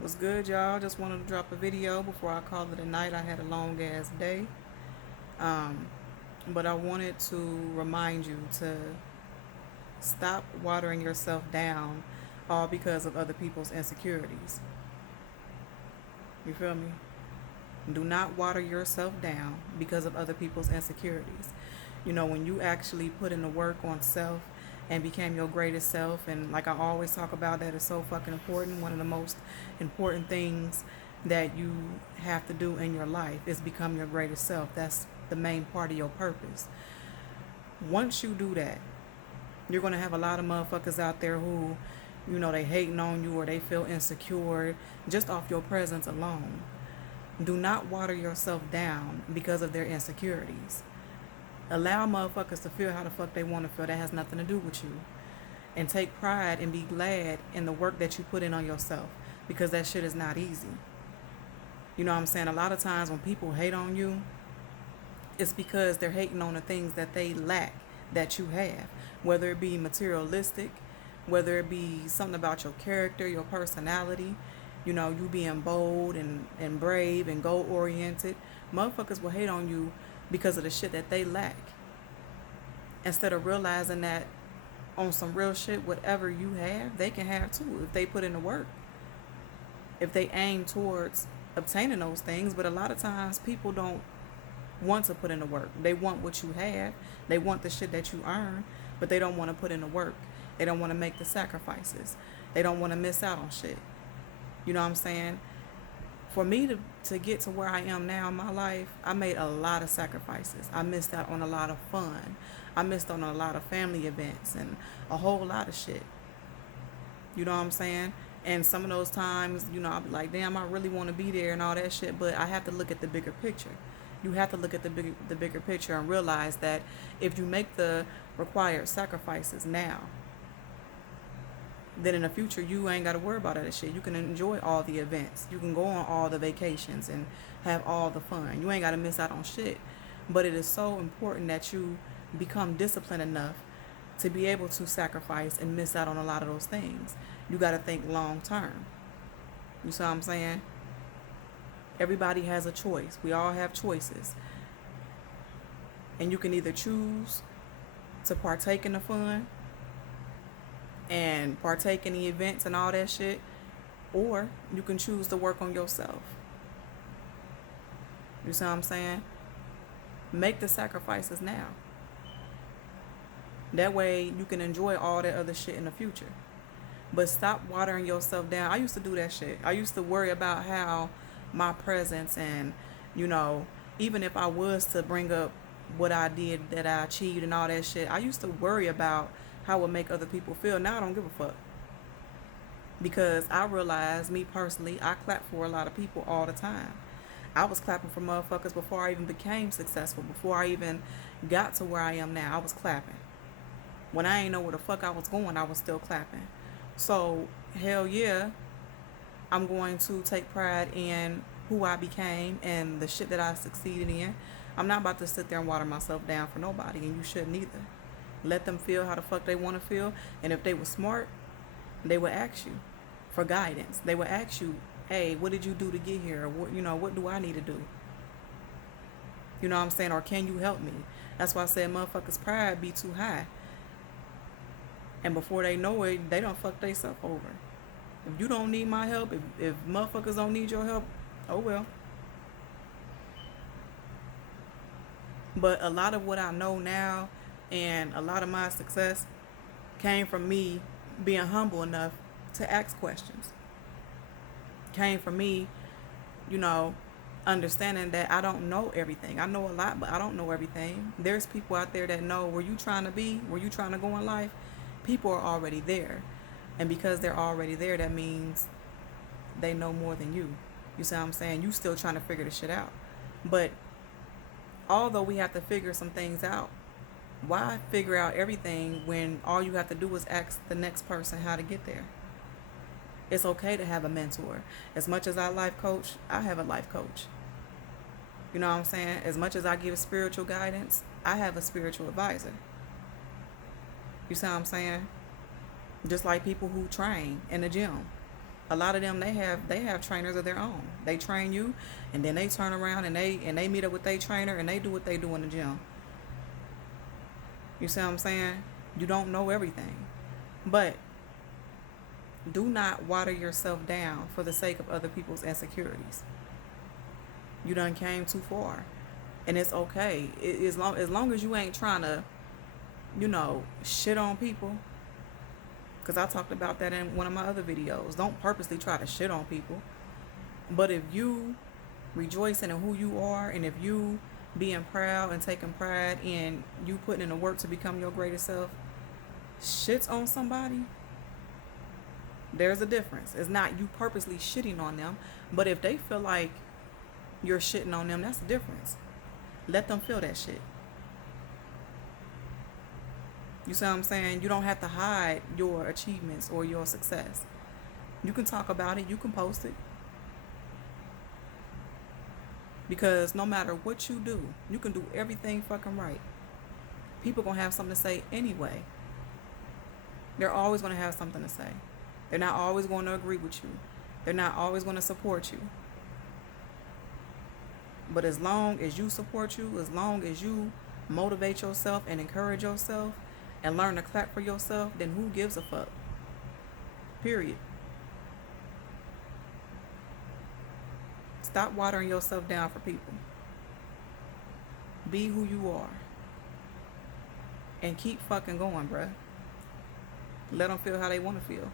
What's good, y'all? Just wanted to drop a video before I call it a night. I had a long ass day. Um, but I wanted to remind you to stop watering yourself down all because of other people's insecurities. You feel me? Do not water yourself down because of other people's insecurities. When you actually put in the work on self and became your greatest self, and like I always talk about, that is so fucking important. One of the most important things that you have to do in your life is become your greatest self. That's the main part of your purpose. Once you do that, you're going to have a lot of motherfuckers out there who, they hating on you or they feel insecure just off your presence alone. Do not water yourself down because of their insecurities. Allow motherfuckers to feel how the fuck they want to feel. That has nothing to do with you. And take pride and be glad in the work that you put in on yourself, because that shit is not easy. You know what I'm saying? A lot of times when people hate on you, it's because they're hating on the things that they lack that you have. Whether it be materialistic, whether it be something about your character, your personality, you being bold and brave and goal oriented. Motherfuckers will hate on you because of the shit that they lack. Instead of realizing that on some real shit, whatever you have, they can have too if they put in the work. If they aim towards obtaining those things. But a lot of times people don't want to put in the work. They want what you have. They want the shit that you earn, but they don't want to put in the work. They don't want to make the sacrifices. They don't want to miss out on shit. You know what I'm saying? For me to get to where I am now in my life, I made a lot of sacrifices. I missed out on a lot of fun. I missed on a lot of family events and a whole lot of shit. You know what I'm saying? And some of those times, I'll be like, damn, I really want to be there and all that shit. But I have to look at the bigger picture. You have to look at the bigger picture and realize that if you make the required sacrifices now, then in the future you ain't got to worry about that shit. You can enjoy all the events. You can go on all the vacations and have all the fun. You ain't got to miss out on shit. But it is so important that you become disciplined enough to be able to sacrifice and miss out on a lot of those things. You got to think long term. You see what I'm saying? Everybody has a choice. We all have choices. And you can either choose to partake in the fun and partake in the events and all that shit, or you can choose to work on yourself. You see what I'm saying? Make the sacrifices now. That way you can enjoy all that other shit in the future. But stop watering yourself down. I used to do that shit. I used to worry about how my presence and, even if I was to bring up what I did, that I achieved and all that shit, I used to worry about how it would make other people feel. Now I don't give a fuck. Because I realized, me personally, I clap for a lot of people all the time. I was clapping for motherfuckers before I even became successful, before I even got to where I am now. I was clapping. When I ain't know where the fuck I was going, I was still clapping. So, hell yeah, I'm going to take pride in who I became and the shit that I succeeded in. I'm not about to sit there and water myself down for nobody, and you shouldn't either. Let them feel how the fuck they want to feel. And if they were smart, they would ask you for guidance. They would ask you, hey, what did you do to get here? What do I need to do? You know what I'm saying? Or can you help me? That's why I said motherfuckers' pride be too high. And before they know it, they don't fuck themselves over. If you don't need my help, if motherfuckers don't need your help, oh well. But a lot of what I know now and a lot of my success came from me being humble enough to ask questions. Came from me, understanding that I don't know everything. I know a lot, but I don't know everything. There's people out there that know where you trying to be, where you trying to go in life. People are already there. And because they're already there, that means they know more than you. You see what I'm saying? You still trying to figure this shit out. But although we have to figure some things out, why figure out everything when all you have to do is ask the next person how to get there? It's okay to have a mentor. As much as I life coach, I have a life coach. You know what I'm saying? As much as I give spiritual guidance, I have a spiritual advisor. You see what I'm saying? Just like people who train in the gym. A lot of them, they have trainers of their own. They train you, and then they turn around and they meet up with their trainer and they do what they do in the gym. You see what I'm saying? You don't know everything, but do not water yourself down for the sake of other people's insecurities. You done came too far, and it's okay. As long as you ain't trying to, shit on people. Because I talked about that in one of my other videos. Don't purposely try to shit on people. But if you rejoicing in who you are, and if you being proud and taking pride in you putting in the work to become your greatest self, shits on somebody, there's a difference. It's not you purposely shitting on them, but if they feel like you're shitting on them, that's the difference. Let them feel that shit. You see what I'm saying? You don't have to hide your achievements or your success. You can talk about it. You can post it. Because no matter what you do, you can do everything fucking right. People gonna have something to say anyway. They're always gonna have something to say. They're not always going to agree with you. They're not always going to support you. But as long as you support you, as long as you motivate yourself and encourage yourself and learn to clap for yourself, then who gives a fuck? Period. Stop watering yourself down for people. Be who you are. And keep fucking going, bruh. Let them feel how they want to feel.